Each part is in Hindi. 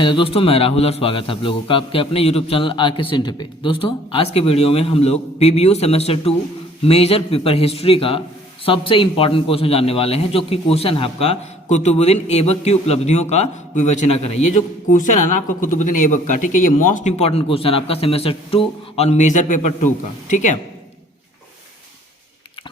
हेलो दोस्तों, मैं राहुल और स्वागत है आप लोगों का आपके अपने YouTube channel R K centre पे। दोस्तों, आज के वीडियो में हम लोग PBU semester 2 major paper history का सबसे इंपॉर्टेंट क्वेश्चन जानने वाले हैं, जो कि क्वेश्चन है आपका कुतुबुद्दीन ऐबक की उपलब्धियों का विवेचना करें। ये जो क्वेश्चन है ना आपका कुतुबुद्दीन ऐबक का, ठीक है, ये मोस्ट इंपॉर्टेंट क्वेश्चन आपका सेमेस्टर 2 और मेजर पेपर 2 का, ठीक है।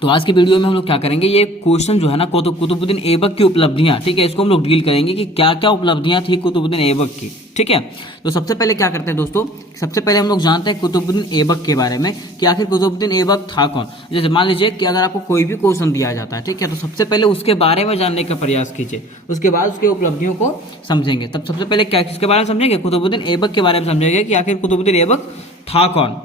तो आज की वीडियो में हम लोग क्या करेंगे, ये क्वेश्चन जो है ना कुतुबुद्दीन ऐबक की उपलब्धियां, ठीक है, इसको हम लोग डील करेंगे कि क्या क्या उपलब्धियां थी कुतुबुद्दीन ऐबक की, ठीक है। तो सबसे पहले क्या करते हैं दोस्तों, सबसे पहले हम लोग जानते हैं कुतुबुद्दीन ऐबक के बारे में कि आखिर कुतुबुद्दीन ऐबक था कौन। जैसे मान लीजिए कि अगर आपको कोई भी क्वेश्चन दिया जाता है, ठीक है, तो सबसे पहले उसके बारे में जानने का प्रयास कीजिए, उसके बाद उसके उपलब्धियों को समझेंगे। तब सबसे पहले क्या किसके बारे में समझेंगे, कुतुबुद्दीन ऐबक के बारे में समझेंगे कि आखिर कुतुबुद्दीन ऐबक था कौन।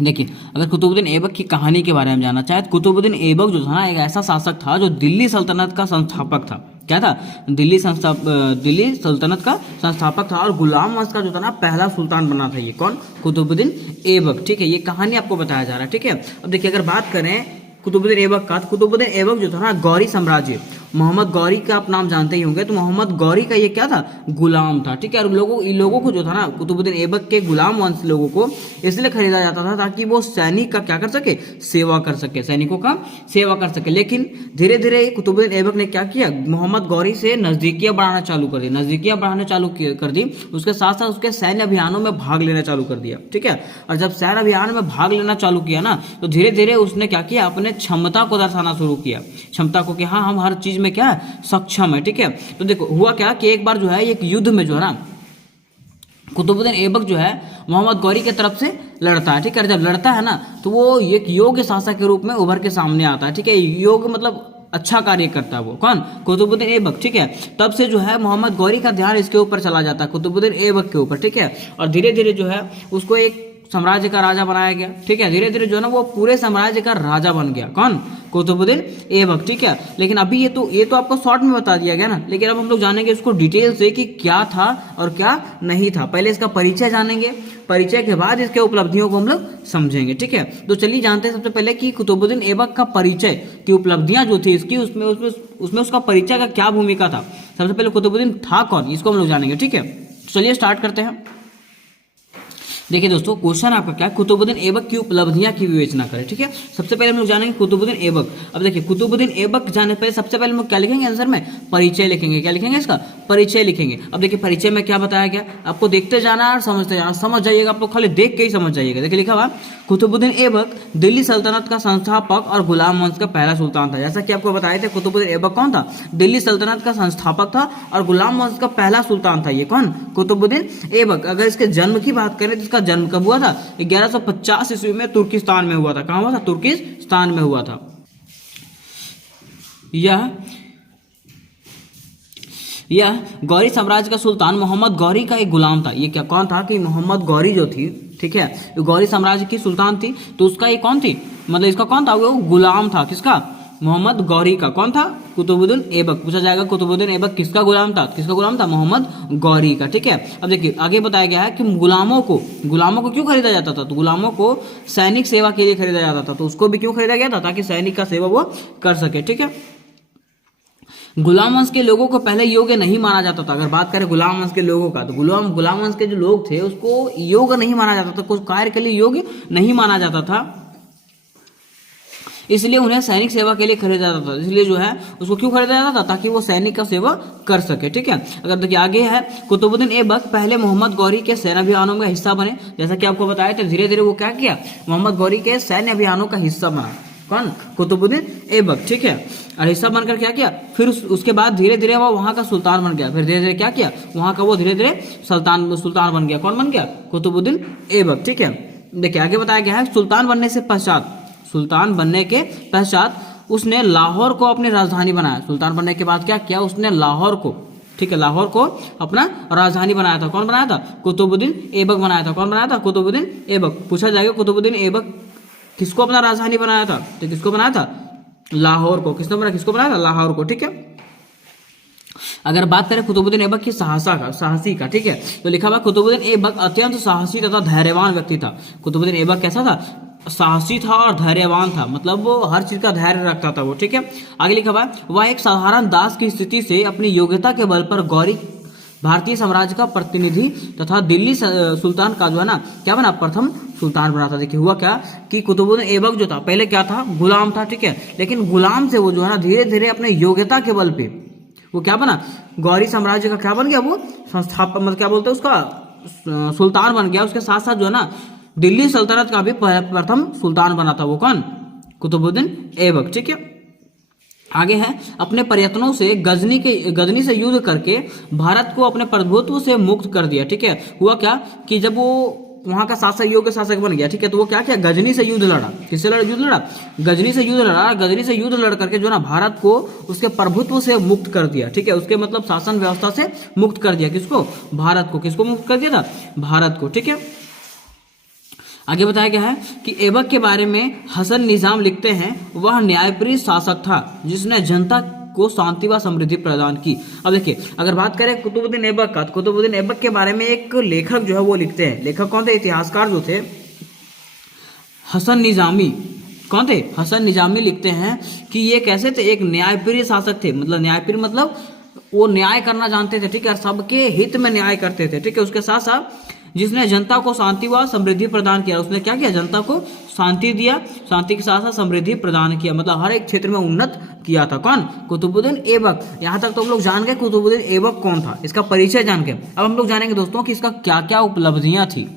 देखिए, अगर कुतुबुद्दीन ऐबक की कहानी के बारे में जानना चाहे तो कुतुबुद्दीन ऐबक जो था ना, एक ऐसा शासक था जो दिल्ली सल्तनत का संस्थापक था। क्या था? दिल्ली सल्तनत का संस्थापक था और गुलाम वंश का जो था ना पहला सुल्तान बना था। ये कौन? कुतुबुद्दीन ऐबक, ठीक है। ये कहानी आपको बताया जा रहा है, ठीक है। अब देखिए, अगर बात करें कुतुबुद्दीन ऐबक का, तो कुतुबुद्दीन ऐबक जो था ना गौरी साम्राज्य, मोहम्मद गौरी का आप नाम जानते ही होंगे। तो मोहम्मद गौरी का ये क्या था? गुलाम था, ठीक है। और इन लोगों को जो था ना, कुतुबुद्दीन ऐबक के गुलाम वंश लोगों को इसलिए खरीदा जाता था ताकि वो सैनिक का क्या कर सके? सेवा कर सके, सैनिकों का सेवा कर सके। लेकिन धीरे धीरे कुतुबुद्दीन ऐबक ने क्या किया, मोहम्मद गौरी से नजदीकियां बढ़ाना चालू कर दी, नजदीकियां बढ़ाना चालू कर दी। उसके साथ साथ उसके सैन्य अभियानों में भाग लेना चालू कर दिया, ठीक है। और जब सैन्य अभियान में भाग लेना चालू किया ना, तो धीरे धीरे उसने क्या किया, अपने क्षमता को दर्शाना शुरू किया, क्षमता को कि हाँ, हम हर चीज में क्या है, सक्षम है, ठीक है। तो देखो हुआ क्या कि एक बार जो है एक युद्ध में जो है ना, कुतुबुद्दीन ऐबक जो है मोहम्मद गौरी की तरफ से लड़ता है, ठीक है। जब लड़ता है ना, तो वो एक योग्य शासक के रूप में उभर के सामने आता है, ठीक है। योग्य मतलब अच्छा कार्य करता है वो, कौन? कुतुबुद्दीन ऐबक, ठीक है। तब से जो है मोहम्मद गौरी का ध्यान इसके ऊपर चला जाता है, कुतुबुद्दीन ऐबक के ऊपर, ठीक है। और धीरे धीरे जो है उसको एक साम्राज्य का राजा बनाया गया, ठीक है। धीरे धीरे जो है ना वो पूरे साम्राज्य का राजा बन गया, कौन? कुतुबुद्दीन ऐबक, ठीक है। लेकिन अभी ये तो आपको शॉर्ट में बता दिया गया ना, लेकिन अब हम लोग जानेंगे इसको डिटेल से कि क्या था और क्या नहीं था। पहले इसका परिचय जानेंगे, परिचय के बाद इसके उपलब्धियों को हम लोग समझेंगे, ठीक है। तो चलिए जानते हैं सबसे पहले कि कुतुबुद्दीन ऐबक का परिचय की उपलब्धियां जो थी इसकी, उसमें उसका परिचय का क्या भूमिका था। सबसे पहले कुतुबुद्दीन था कौन, इसको हम लोग जानेंगे, ठीक है। तो चलिए स्टार्ट करते हैं। देखिए दोस्तों, क्वेश्चन आपका क्या है, कुतुबुद्दीन ऐबक की उपलब्धियां की विवेचना करें, ठीक है। सबसे पहले हम लोग जानेंगे कुतुबुद्दीन ऐबक। अब देखिए, कुतुबुद्दीन ऐबक जाने पहले सबसे पहले हम लोग क्या लिखेंगे आंसर में? परिचय लिखेंगे। क्या लिखेंगे? इसका परिचय लिखेंगे। अब देखिए, परिचय में क्या बताया गया, आपको देखते जाना और समझते जाना, समझ जाइएगा, आपको खाली देख के ही समझ जाइएगा। देखिए लिखा हुआ, कुतुबुद्दीन ऐबक दिल्ली सल्तनत का संस्थापक और गुलाम वंश का पहला सुल्तान था। जैसा कि आपको बताए थे, कुतुबुद्दीन ऐबक कौन था? दिल्ली सल्तनत का संस्थापक था और गुलाम वंश का पहला सुल्तान था। ये कौन? कुतुबुद्दीन ऐबक। अगर इसके जन्म की बात करें तो इसका जन्म कब हुआ था? 1150 ईस्वी में तुर्किस्तान में हुआ था। कहां हुआ था? तुर्किस्तान में हुआ था। यह गौरी साम्राज्य का सुल्तान मोहम्मद गौरी का एक गुलाम था। ये क्या कौन था कि मोहम्मद गौरी जो थी, ठीक है, गौरी साम्राज्य की सुल्तान थी, तो उसका ये कौन थी, मतलब इसका कौन था? वो गुलाम था। किसका? मोहम्मद गौरी का। कौन था? कुतुबुद्दीन ऐबक। पूछा जाएगा कुतुबुद्दीन ऐबक किसका गुलाम था? किसका गुलाम था? मोहम्मद गौरी का, ठीक है। अब देखिए आगे बताया गया है कि गुलामों को क्यों खरीदा जाता था? तो गुलामों को सैनिक सेवा के लिए खरीदा जाता था। तो उसको भी क्यों खरीदा गया था? ताकि सैनिक का सेवा वो कर सके, ठीक है। गुलाम वंश के लोगों को पहले योग्य नहीं माना जाता था। अगर बात करें गुलाम वंश के लोगों का, तो गुलाम वंश के जो लोग थे उसको योग्य नहीं माना जाता था, कुछ कार्य के लिए योग्य नहीं माना जाता था, इसलिए उन्हें सैनिक सेवा के लिए खरीदा जाता था। इसलिए जो है उसको क्यों खरीदा जाता था? ताकि वो सैनिक का सेवा कर सके, ठीक है। अगर देखिए आगे है, कुतुबुद्दीन ऐबक पहले मोहम्मद गौरी के सैन्य अभियानों का हिस्सा बने। जैसा कि आपको बताया था, धीरे धीरे वो क्या किया, मोहम्मद गौरी के सैन्य अभियानों का हिस्सा बना। कौन? कुतुबुद्दीन ऐबक, ठीक है। और हिस्सा बनकर क्या किया, फिर उसके बाद धीरे धीरे वो वहां का सुल्तान बन गया। फिर धीरे धीरे क्या किया, वहां का वो धीरे धीरे सुल्तान बन गया। कौन बन गया? कुतुबुद्दीन ऐबक, ठीक है। देखिए आगे बताया गया है, सुल्तान बनने के पश्चात उसने लाहौर को अपनी राजधानी बनाया। सुल्तान बनने के बाद क्या किया, उसने लाहौर को, ठीक है, लाहौर को अपना राजधानी बनाया था। कौन बनाया था? कुतुबुद्दीन ऐबक बनाया था। कौन बनाया था? कुतुबुद्दीन ऐबक। पूछा जाएगा कुतुबुद्दीन ऐबक किसको अपना राजधानी बनाया था? तो किसको बनाया था? लाहौर को। किसको बनाया था? लाहौर को, ठीक है। अगर बात करें कुतुबुद्दीन ऐबक की साहसी का, ठीक है, तो लिखा हुआ कुतुबुद्दीन ऐबक अत्यंत साहसी तथा धैर्यवान व्यक्ति था। कुतुबुद्दीन ऐबक कैसा था? साहसी था और धैर्यवान था, मतलब वो हर चीज का धैर्य रखता था वो, ठीक है। आगे लिखा हुआ है, वह एक साधारण दास की स्थिति से अपनी योग्यता के बल पर गौरी भारतीय साम्राज्य का प्रतिनिधि तथा दिल्ली सुल्तान का जो है ना क्या बना, प्रथम सुल्तान बना था। देखिए हुआ क्या कि कुतुबुद्दीन ऐबक जो था पहले क्या था, गुलाम था, ठीक है, लेकिन गुलाम से वो जो है ना धीरे धीरे अपने योग्यता के बल पे वो क्या बना, गौरी साम्राज्य का क्या बन गया, वो संस्थापक, मतलब क्या बोलते हैं उसका, सुल्तान बन गया। उसके साथ साथ जो है ना दिल्ली सल्तनत का भी प्रथम सुल्तान बना था वो कौन, कुतुबुद्दीन ऐबक, ठीक है। आगे है, अपने प्रयत्नों से गजनी से युद्ध करके भारत को अपने प्रभुत्व से मुक्त कर दिया, ठीक है। हुआ क्या कि जब वो वहां का शासक योग्य शासक बन गया, ठीक है, तो वो क्या किया, गजनी से युद्ध लड़ा। किससे युद्ध लड़ा, गजनी से युद्ध लड़ा। गजनी से युद्ध लड़ करके जो ना भारत को उसके प्रभुत्व से मुक्त कर दिया, ठीक है, उसके मतलब शासन व्यवस्था से मुक्त कर दिया। किसको, भारत को। किसको मुक्त कर दिया था, भारत को, ठीक है। आगे बताया गया है कि ऐबक के बारे में हसन निजाम लिखते हैं, वह न्यायप्रिय शासक था जिसने जनता को शांति व समृद्धि प्रदान की। अब देखिए अगर बात करें कुतुबुद्दीन ऐबक का, तो कुतुबुद्दीन ऐबक के बारे में एक लेखक जो है वो लिखते हैं। लेखक कौन थे, इतिहासकार जो थे हसन निजामी। कौन थे, हसन निजामी लिखते हैं कि ये कैसे थे, एक न्यायप्रिय शासक थे। मतलब न्यायप्रिय मतलब वो न्याय करना जानते थे, ठीक है, सबके हित में न्याय करते थे, ठीक है। उसके साथ साथ जिसने जनता को शांति व समृद्धि प्रदान किया, उसने क्या किया, जनता को शांति दिया, शांति के साथ साथ समृद्धि प्रदान किया, मतलब हर एक क्षेत्र में उन्नत किया था। कौन, कुतुबुद्दीन ऐबक। यहाँ तक तो हम लोग जान गए कुतुबुद्दीन ऐबक कौन था, इसका परिचय जान गए। अब हम लोग जानेंगे दोस्तों कि इसका क्या क्या उपलब्धियां थी।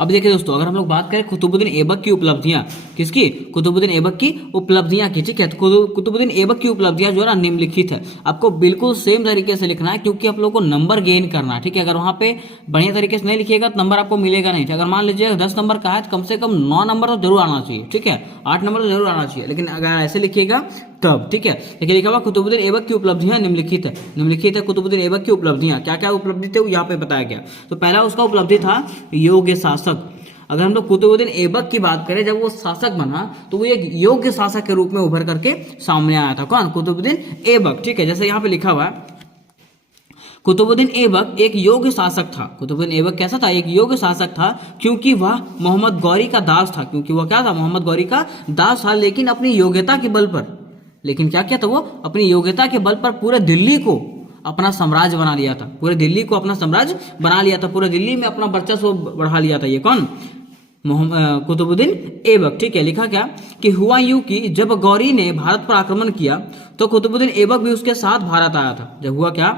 अब देखिए दोस्तों, अगर हम लोग बात करें कुतुबुद्दीन ऐबक की उपलब्धियां, किसकी, कुतुबुद्दीन ऐबक की उपलब्धियां की, ठीक है। तो कुतुबुद्दीन ऐबक की उपलब्धियां जो है ना निम्नलिखित है। आपको बिल्कुल सेम तरीके से लिखना है क्योंकि आप लोग को नंबर गेन करना है, ठीक है। अगर वहां पे बढ़िया तरीके से नहीं लिखिएगा तो नंबर आपको मिलेगा नहीं। अगर मान लीजिए 10 नंबर का है तो कम से कम 9 नंबर तो जरूर आना चाहिए, ठीक है, 8 नंबर तो जरूर आना चाहिए, लेकिन अगर ऐसे लिखिएगा तब, ठीक है। देखिए लिखा हुआ कुतुबुद्दीन ऐबक की उपलब्धियां निम्नलिखित है। निम्नलिखित है कुतुबुद्दीन ऐबक की उपलब्धियां, क्या क्या उपलब्धि थे वो यहाँ पे बताया गया। तो पहला उसका उपलब्धि था योग्य शासक। अगर हम लोग कुतुबुद्दीन ऐबक की बात करें, जब वो शासक बना तो वो एक योग्य शासक के रूप में उभर करके सामने आया था। कौन, कुतुबुद्दीन ऐबक, ठीक है। जैसे यहाँ पे लिखा हुआ है कुतुबुद्दीन ऐबक एक योग्य शासक था। कुतुबुद्दीन ऐबक कैसा था, एक योग्य शासक था क्योंकि वह मोहम्मद गौरी का दास था। क्योंकि वह क्या था, मोहम्मद गौरी का दास था, लेकिन अपनी योग्यता के बल पर, लेकिन क्या किया था वो, अपनी योग्यता के बल पर पूरे दिल्ली को अपना साम्राज्य बना लिया था। पूरे दिल्ली को अपना साम्राज्य बना लिया था, पूरे दिल्ली में अपना वर्चस्व बढ़ा लिया था। ये कौन, कुतुबुद्दीन ऐबक, ठीक है। लिखा क्या कि हुआ यूं कि जब गौरी ने भारत पर आक्रमण किया तो कुतुबुद्दीन ऐबक भी उसके साथ भारत आया था। जब हुआ क्या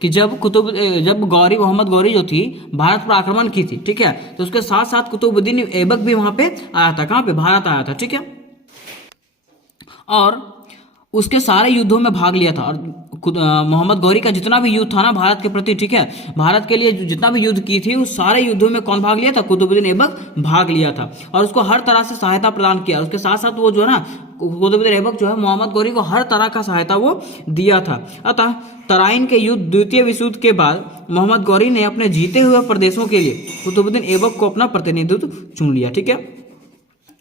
कि जब गौरी, मोहम्मद गौरी जो थी भारत पर आक्रमण की थी, ठीक है, तो उसके साथ साथ कुतुबुद्दीन ऐबक भी वहां पे आया था। कहां पे, भारत आया था, ठीक है, और उसके सारे युद्धों में भाग लिया था। और मोहम्मद गौरी का जितना भी युद्ध था ना भारत के प्रति, ठीक है, भारत के लिए जितना भी युद्ध की थी उस सारे युद्धों में कौन भाग लिया था, कुतुबुद्दीन ऐबक भाग लिया था और उसको हर तरह से सहायता प्रदान किया। उसके साथ साथ वो जो है ना कुतुबुद्दीन ऐबक जो है मोहम्मद गौरी को हर तरह का सहायता वो दिया था। अतः तराइन के युद्ध, द्वितीय विश्व युद्ध के बाद मोहम्मद गौरी ने अपने जीते हुए प्रदेशों के लिए कुतुबुद्दीन ऐबक को अपना प्रतिनिधित्व चुन लिया, ठीक है।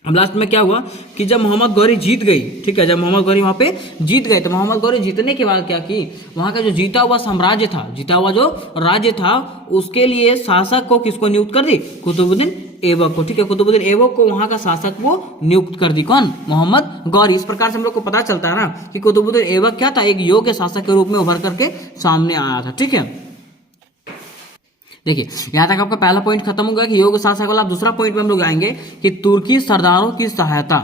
अब लास्ट में क्या हुआ कि जब मोहम्मद गौरी जीत गई, ठीक है, जब मोहम्मद गौरी वहां पे जीत गए तो मोहम्मद गौरी जीतने के बाद क्या की, वहां का जो जीता हुआ साम्राज्य था, जीता हुआ जो राज्य था, उसके लिए शासक को किसको नियुक्त कर दी, कुतुबुद्दीन ऐबक को, ठीक है। कुतुबुद्दीन ऐबक को वहां का शासक वो नियुक्त कर दी। कौन, मोहम्मद गौरी। इस प्रकार से हम लोग को पता चलता है ना कि कुतुबुद्दीन ऐबक क्या था, एक योग्य शासक के रूप में उभर करके सामने आया था, ठीक है। देखिए यहां तक आपका पहला पॉइंट खत्म हो गया कि योग्य शासक वाला। दूसरा पॉइंट में हम लोग आएंगे कि तुर्की सरदारों की सहायता।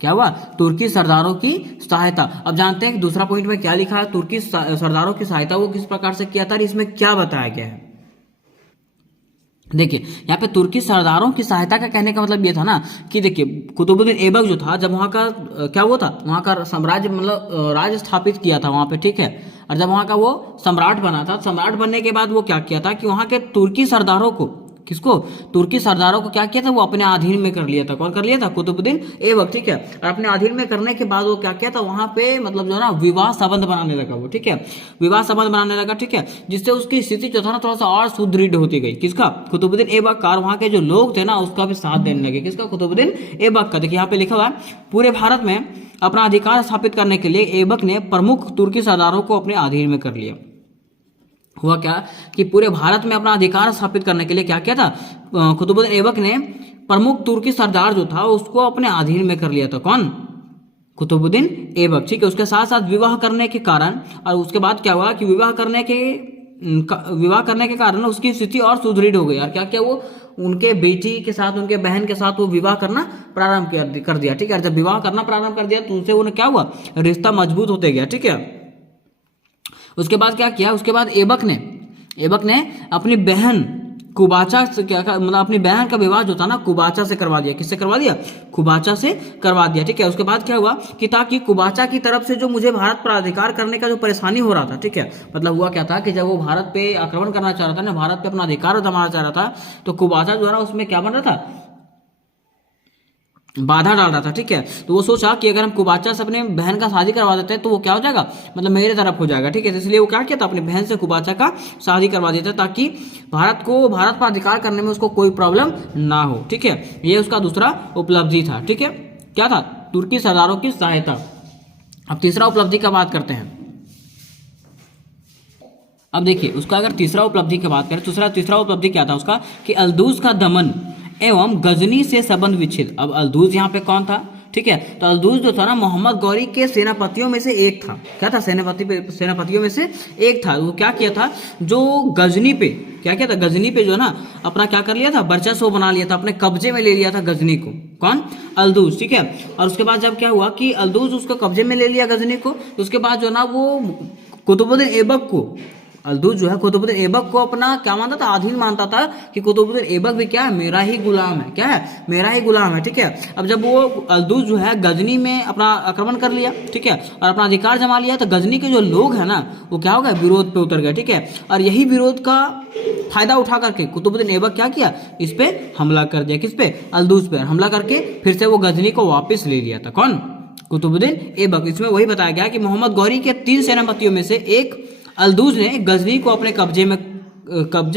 क्या हुआ, तुर्की सरदारों की सहायता। अब जानते हैं कि दूसरा पॉइंट में क्या लिखा है, तुर्की सरदारों की सहायता वो किस प्रकार से किया था, इसमें क्या बताया गया है। देखिए यहाँ पे तुर्की सरदारों की सहायता का कहने का मतलब ये था ना कि देखिए कुतुबुद्दीन ऐबक जो था, जब वहाँ का क्या वो था, वहाँ का साम्राज्य मतलब राज्य स्थापित किया था वहाँ पे, ठीक है। और जब वहाँ का वो सम्राट बना था, सम्राट बनने के बाद वो क्या किया था कि वहाँ के तुर्की सरदारों को, किसको, तुर्की सरदारों को क्या किया था, वो अपने अधीन में कर लिया था। कौन कर लिया था, कुतुबुद्दीन ऐबक, ठीक है। और अपने अधीन में करने के बाद वो क्या किया था, वहां पे मतलब जो है ना विवाह संबंध बनाने लगा वो, ठीक है, विवाह संबंध बनाने लगा, ठीक है, जिससे उसकी स्थिति जो था ना थोड़ा सा और सुदृढ़ होती गई। किसका, कुतुबुद्दीन ऐबक का। वहां के जो लोग थे ना उसका भी साथ देने लगे। किसका, कुतुबुद्दीन ऐबक का। देखिए यहाँ पे लिखा हुआ है पूरे भारत में अपना अधिकार स्थापित करने के लिए ऐबक ने प्रमुख तुर्की सरदारों को अपने अधीन में कर लिया। हुआ क्या कि पूरे भारत में अपना अधिकार स्थापित करने के लिए क्या किया था, कुतुबुद्दीन ऐबक ने प्रमुख तुर्की सरदार जो था उसको अपने अधीन में कर लिया था। कौन? कुतुबुद्दीन ऐबक। ठीक है, उसके साथ साथ विवाह करने के कारण, और उसके बाद क्या हुआ कि विवाह करने के कारण उसकी स्थिति और सुदृढ़ हो गई। और क्या क्या वो उनके बेटी के साथ, उनके बहन के साथ वो विवाह करना प्रारंभ कर दिया। ठीक है, जब विवाह करना प्रारंभ कर दिया तो उनसे उन्हें क्या हुआ, रिश्ता मजबूत होते गया। ठीक है, उसके बाद क्या किया, उसके बाद ऐबक ने अपनी बहन कुबाचा से क्या, मतलब अपनी बहन का विवाह जो था ना कुबाचा से करवा दिया। किससे करवा दिया? कुबाचा से करवा दिया। ठीक है, उसके बाद क्या हुआ कि ताकि कुबाचा की तरफ से जो मुझे भारत पर अधिकार करने का जो परेशानी हो रहा था, ठीक है, मतलब हुआ क्या था कि जब वो भारत पे आक्रमण करना चाह रहा था ना, भारत पे अपना अधिकार जमाना चाह रहा था, तो कुबाचा जो है ना उसमें क्या बन रहा था, बाधा डाल रहा था। ठीक है, तो वो सोचा कि अगर हम कुबाचा से अपने बहन का शादी करवा देते हैं तो वो क्या हो जाएगा, मतलब मेरे तरफ हो जाएगा। ठीक है, तो इसलिए वो क्या किया था, अपनी बहन से कुबाचा का शादी करवा देता ताकि भारत पर अधिकार करने में उसको कोई प्रॉब्लम ना हो। ठीक है, ये उसका दूसरा उपलब्धि था। ठीक है, क्या था? तुर्की सरदारों की सहायता। अब तीसरा उपलब्धि का बात करते हैं। अब देखिए उसका अगर तीसरा उपलब्धि की बात करें तो तीसरा उपलब्धि क्या था उसका, कि अल्दूज का दमन एवं गजनी से संबंध विच्छेद। अब अल्दूज यहाँ पे कौन था? ठीक है, तो अल्दूज जो था ना मोहम्मद गौरी के सेनापतियों में से एक था। क्या था? सेनापतियों में से एक था। वो क्या किया था, जो गजनी पे क्या किया था, गजनी पे जो है ना अपना क्या कर लिया था, वर्चस्व बना लिया था, अपने कब्जे में ले लिया था गजनी को। कौन? अल्दूज। ठीक है, और उसके बाद जब क्या हुआ कि अल्दूज उसको कब्जे में ले लिया गजनी को, तो उसके बाद जो है ना वो कुतुबुद्दीन ऐबक को, अल्दूज जो है कुतुबुद्दीन ऐबक को अपना क्या मानता था, अधीन मानता था कि कुतुबुद्दीन ऐबक भी क्या है, मेरा ही गुलाम है। क्या है? मेरा ही गुलाम है। ठीक है, अब जब वो अल्दूज जो है गजनी में अपना आक्रमण कर लिया, ठीक है, और अपना अधिकार जमा लिया, तो गजनी के जो लोग हैं ना वो क्या हो गए, विरोध पे उतर गए। ठीक है, और यही विरोध का फायदा उठा करके कुतुबुद्दीन ऐबक क्या किया, इस पे हमला कर दिया। किस पे? अल्दूज पे हमला करके फिर से वो गजनी को वापस ले लिया था। कौन? कुतुबुद्दीन ऐबक। इसमें वही बताया गया कि मोहम्मद गौरी के 3 सेनापतियों में से एक अल्दूज ने गजनी को अपने कब्जे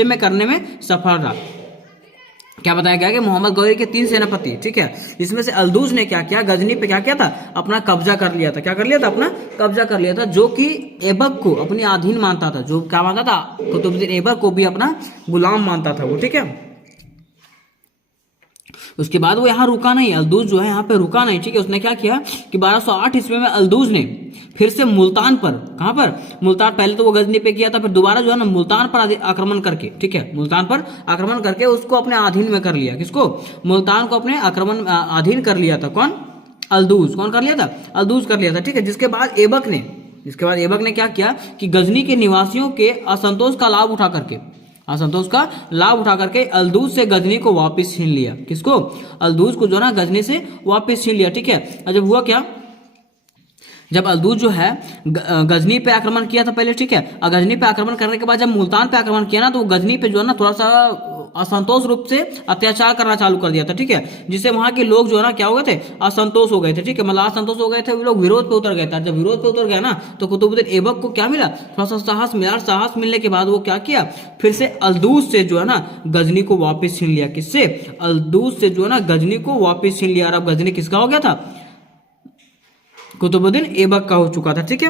में करने में सफल रहा। क्या बताया गया कि मोहम्मद गौरी के 3 सेनापति, ठीक है, इसमें से अल्दूज ने क्या किया, गजनी पे क्या किया था, अपना कब्जा कर लिया था। क्या कर लिया था? अपना कब्जा कर लिया था, जो कि ऐबक को अपने अधीन मानता था, जो क्या मानता था, कुतुबुद्दीन ऐबक को भी अपना गुलाम मानता था वो। ठीक है, उसके बाद वो यहाँ रुका नहीं, अल्दूज जो है यहाँ पे रुका नहीं। ठीक है, उसने क्या किया कि 1208 ईस्वी में अल्दूज ने फिर से मुल्तान पर, कहाँ पर? मुल्तान, पहले तो वो गजनी पे किया था, फिर दोबारा जो है ना मुल्तान पर आक्रमण करके, ठीक है, मुल्तान पर आक्रमण करके उसको अपने अधीन में कर लिया। किसको? मुल्तान को अपने आक्रमण अधीन कर लिया था। कौन? अल्दूज। कौन कर लिया था? अल्दूज कर लिया था। ठीक है, जिसके बाद ऐबक ने क्या किया कि गजनी के निवासियों के असंतोष का लाभ उठा करके अल्दूज से गजनी को वापस छीन लिया। किसको? अल्दूज को जो ना गजनी से वापस छीन लिया। ठीक है, और जब हुआ क्या, जब अल्दूज जो है गजनी पे आक्रमण किया था पहले, ठीक है, और गजनी पे आक्रमण करने के बाद जब मुल्तान पे आक्रमण किया ना, तो गजनी पे जो है ना थोड़ा सा असंतोष रूप से अत्याचार करना चालू कर दिया था। ठीक है, जिससे वहां के लोग जो है ना क्या हो गए थे, असंतोष हो गए थे। ठीक है, मतलब असंतोष हो गए थे, वो लोग विरोध पे उतर गए थे। जब विरोध पे उतर गया ना तो कुतुबुद्दीन ऐबक को क्या मिला, थोड़ा सा साहस मिला। साहस मिलने के बाद वो क्या किया, फिर से अल्दूज से जो है ना गजनी को वापस छीन लिया। किससे? अल्दूज से जो है ना गजनी को वापस छीन लिया। और अब गजनी किसका हो गया था? कुतुबुद्दीन ऐबक का हो चुका था। ठीक है,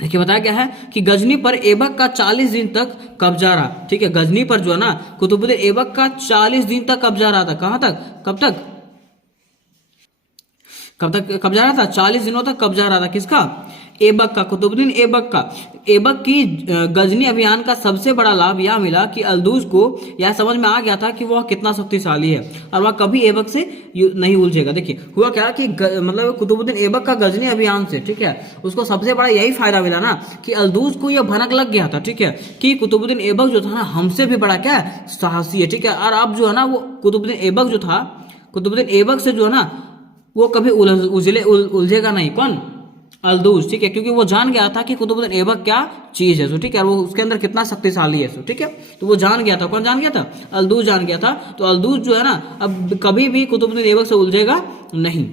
देखिए बताया गया है कि गजनी पर ऐबक का 40 दिन तक कब्जा रहा। ठीक है, गजनी पर जो है ना कुतुबुद्दीन ऐबक का 40 दिन तक कब्जा रहा था। कहां तक? कब तक कब्जा रहा था? 40 दिनों तक कब्जा रहा था। किसका? ऐबक का, कुतुबुद्दीन ऐबक का। ऐबक की गजनी अभियान का सबसे बड़ा लाभ यह मिला कि अल्दूज को यह समझ में आ गया था कि वह कितना शक्तिशाली है और वह कभी ऐबक से नहीं उलझेगा। देखिए हुआ क्या कि मतलब कुतुबुद्दीन ऐबक का गजनी अभियान से, ठीक है, उसको सबसे बड़ा यही फायदा मिला ना कि अल्दूज को यह भनक लग गया था, ठीक है, कि कुतुबुद्दीन ऐबक जो था ना हमसे भी बड़ा क्या है, साहसी है। ठीक है, और अब जो है ना वो कुतुबुद्दीन ऐबक जो था, कुतुबुद्दीन ऐबक से जो है ना वो कभी उलझेगा नहीं। कौन? अल्दूज। ठीक है, क्योंकि वो जान गया था कि कुतुबुद्दीन ऐबक क्या चीज है। सो ठीक है, वो उसके अंदर कितना शक्तिशाली है। सो ठीक है, तो वो जान गया था। कौन जान गया था? अल्दूज जान गया था। तो अल्दूज जो है ना अब कभी भी कुतुबुद्दीन ऐबक से उलझेगा नहीं।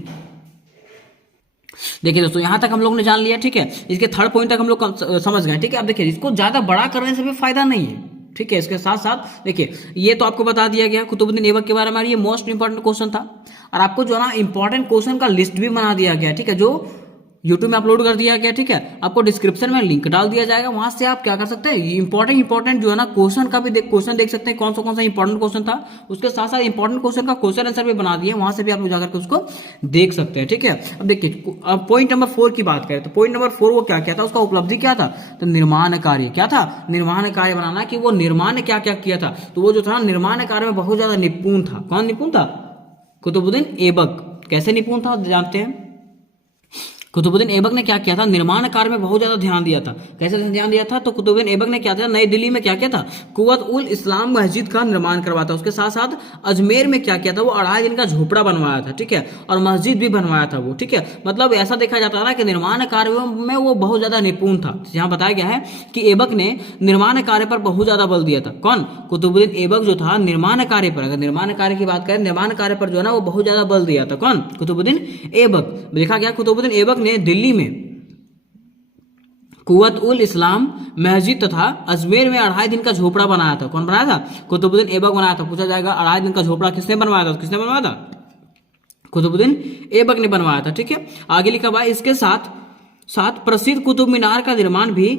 देखिए दोस्तों, यहां तक हम लोग ने जान लिया। ठीक है, इसके थर्ड पॉइंट तक हम लोग समझ गए। ठीक है, अब देखिए इसको ज्यादा बड़ा करने से भी फायदा नहीं है। ठीक है, इसके साथ साथ देखिए ये तो आपको बता दिया गया कुतुबुद्दीन ऐबक के बारे में, ये मोस्ट इंपॉर्टेंट क्वेश्चन था। और आपको जो है ना इंपॉर्टेंट क्वेश्चन का लिस्ट भी बना दिया गया। ठीक है, जो यूट्यूब में अपलोड कर दिया गया, ठीक है। आपको डिस्क्रिप्शन में लिंक डाल दिया जाएगा, वहां से आप क्या कर सकते हैं, इंपॉर्टेंट जो है ना क्वेश्चन का भी क्वेश्चन देख सकते हैं, कौन सा इंपॉर्टेंट क्वेश्चन था, उसके साथ साथ इंपॉर्टेंट क्वेश्चन का क्वेश्चन आंसर भी बना दिए, वहां से भी आप लोग जाकर के उसको देख सकते हैं, ठीक है। अब देखिए अब पॉइंट नंबर 4 की बात करें तो पॉइंट नंबर 4 वो क्या क्या था, उसका उपलब्धि क्या था, तो निर्माण कार्य क्या था, निर्माण कार्य बनाना, कि वो निर्माण क्या क्या किया था, तो वो जो था निर्माण कार्य में बहुत ज्यादा निपुण था। कौन निपुण था, कुतुबुद्दीन ऐबक। कैसे निपुण था जानते हैं, कुतुबुद्दीन ऐबक ने क्या किया था, निर्माण कार्य में बहुत ज्यादा ध्यान दिया था। कैसे ध्यान दिया था, तो कुतुबुद्दीन ऐबक ने क्या किया, नई दिल्ली में क्या किया था, कुव्वत उल इस्लाम मस्जिद का निर्माण करवाया था। उसके साथ साथ अजमेर में क्या किया था, वो 2.5 दिन का झोपड़ा बनवाया था, ठीक है, और मस्जिद भी बनवाया था वो, ठीक है। मतलब ऐसा देखा जाता है ना कि निर्माण कार्य में वो बहुत ज्यादा निपुण था। यहाँ बताया गया है कि ऐबक ने निर्माण कार्य पर बहुत ज्यादा बल दिया था। कौन, कुतुबुद्दीन ऐबक जो था निर्माण कार्य पर, अगर निर्माण कार्य की बात करें, निर्माण कार्य पर जो है ना वो बहुत ज्यादा बल दिया था। कौन, कुतुबुद्दीन ऐबक। देखा गया कुतुबुद्दीन ऐबक ने दिल्ली में कुव्वत उल इस्लाम मस्जिद तथा अजमेर में 2.5 दिन का झोपड़ा बनाया था। कौन बनाया था, कुतुबुद्दीन ऐबक बनाया था। पूछा जाएगा 2.5 दिन का झोपड़ा किसने बनवाया था, किसने बनवाया था, कुतुबुद्दीन ऐबक ने बनवाया था, ठीक है। आगे लिखा हुआ है, इसके साथ साथ प्रसिद्ध कुतुब मीनार का निर्माण भी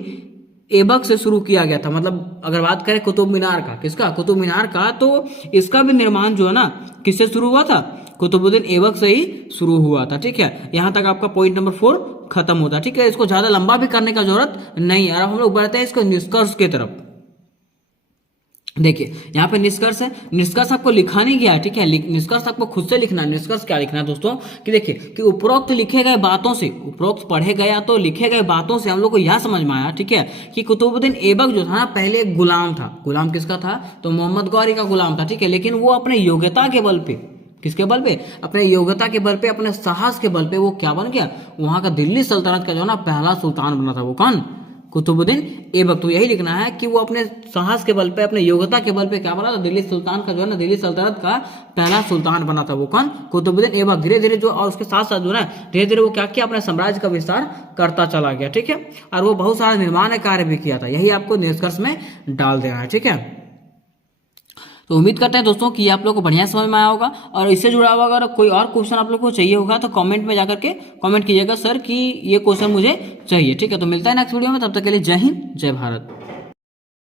ऐबक से शुरू किया गया था। मतलब अगर बात करें कुतुब मीनार का, किसका, कुतुब मीनार का, तो इसका भी निर्माण जो है ना किससे शुरू हुआ था, कुतुबुद्दीन ऐबक से ही शुरू हुआ था, ठीक है। यहां तक आपका पॉइंट नंबर 4 खत्म होता है, ठीक है। इसको ज्यादा लंबा भी करने का जरूरत नहीं है। अब हम लोग बढ़ते हैं इसको निष्कर्ष की तरफ। देखिए यहाँ पे निष्कर्ष है, निष्कर्ष आपको लिखा नहीं गया, ठीक है, निष्कर्ष आपको खुद से लिखना है। निष्कर्ष क्या लिखना है दोस्तों, कि देखिए कि उपरोक्त लिखे गए बातों से, उपरोक्त पढ़े गया तो लिखे गए बातों से हम लोग को यह समझ में आया, ठीक है, कि कुतुबुद्दीन ऐबक जो था ना पहले एक गुलाम था। गुलाम किसका था, तो मोहम्मद गौरी का गुलाम था, ठीक है। लेकिन वो अपने योग्यता के बल पे, किसके बल पे, अपने योग्यता के बल पे, अपने साहस के बल पे वो क्या बन गया, वहां का दिल्ली सल्तनत का जो ना पहला सुल्तान बना था। वो कौन, कुतुबुद्दीन ऐबक। तो यही लिखना है कि वो अपने साहस के बल पे, अपने योग्यता के बल पे क्या बना था, दिल्ली सुल्तान का जो है ना, दिल्ली सल्तनत का पहला सुल्तान बना था। वो कौन, कुतुबुद्दीन ऐबक। धीरे धीरे जो, और उसके साथ साथ जो है धीरे धीरे वो क्या किया, अपने साम्राज्य का विस्तार करता चला गया, ठीक है। और वो बहुत सारा निर्माण कार्य भी किया था। यही आपको निष्कर्ष में डाल देना है, ठीक है। तो उम्मीद करते हैं दोस्तों कि आप लोग को बढ़िया समझ में आया होगा। और इससे जुड़ा हुआ अगर कोई और क्वेश्चन आप लोग को चाहिए होगा तो कमेंट में जाकर के कमेंट कीजिएगा, सर कि ये क्वेश्चन मुझे चाहिए, ठीक है। तो मिलता है नेक्स्ट वीडियो में, तब तक के लिए जय हिंद, जय भारत।